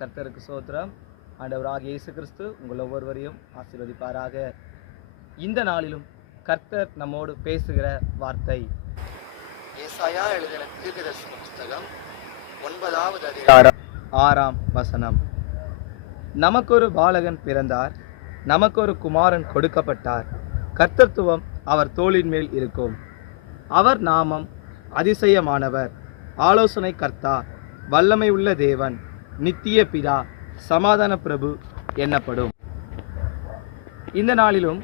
கர்த்தருக்கு ஸ்தோத்திரம். ஆண்டவராகிய இயேசு கிறிஸ்து உங்கள் ஒவ்வொருவரையும் ஆசீர்வதிப்பாராக. இந்த நாளிலும் கர்த்தர் நம்மோடு பேசுகிற வார்த்தை ஏசாயா எழுதின தீர்க்கதரிசன புத்தகம் 9வது அதிகாரம் 6ஆம் வசனம். நமக்கொரு பாலகன் பிறந்தார், நமக்கொரு குமாரன் கொடுக்கப்பட்டார், கர்த்தத்துவம் அவர் தோளின் மேல் இருக்கும். அவர் நாமம் அதிசயமானவர், ஆலோசனை கர்த்தா, வல்லமை உள்ள தேவன், நித்திய பிதா, சமாதான பிரபு எண்ணப்படும். இந்த நாளிலும்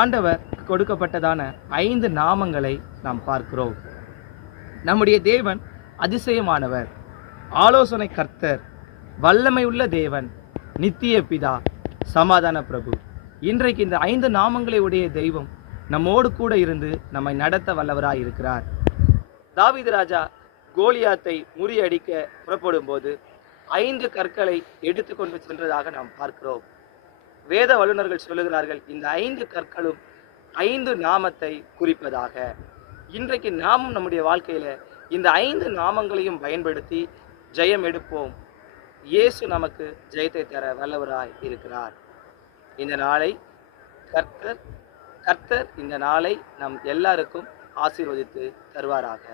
ஆண்டவர் கொடுக்கப்பட்டதான 5 நாமங்களை நாம் பார்க்கிறோம். நம்முடைய தேவன் அதிசயமானவர், ஆலோசனை கர்த்தர், வல்லமை உள்ள தேவன், நித்திய பிதா, சமாதான பிரபு. இன்றைக்கு இந்த 5 நாமங்களை உடைய தெய்வம் நம்மோடு கூட இருந்து நம்மை நடத்த வல்லவராய் இருக்கிறார். தாவீது ராஜா கோலியாத்தை முறியடிக்க புறப்படும் போது 5 கற்களை எடுத்துக்கொண்டு சென்றதாக நாம் பார்க்கிறோம். வேத வல்லுநர்கள் சொல்லுகிறார்கள், இந்த 5 கற்களும் 5 நாமத்தை குறிப்பதாக. இன்றைக்கு நாமும் நம்முடைய வாழ்க்கையில இந்த 5 நாமங்களையும் பயன்படுத்தி ஜெயம் எடுப்போம். இயேசு நமக்கு ஜெயத்தை தர வல்லவராய் இருக்கிறார். இந்த நாளை கர்த்தர் இந்த நாளை நம் எல்லாருக்கும் ஆசீர்வதித்து தருவாராக.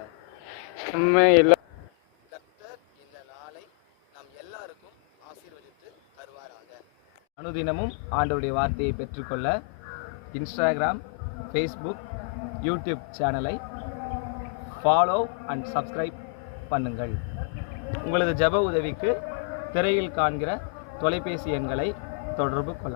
அனுதினமும் ஆண்டவருடைய வார்த்தையை பெற்றுக்கொள்ள இன்ஸ்டாகிராம், ஃபேஸ்புக், யூடியூப் சேனலை ஃபாலோ அண்ட் சப்ஸ்கிரைப் பண்ணுங்கள். உங்களது ஜெப உதவிக்கு திரையில் காண்கிற தொலைபேசி எண்களை தொடர்பு கொள்ள.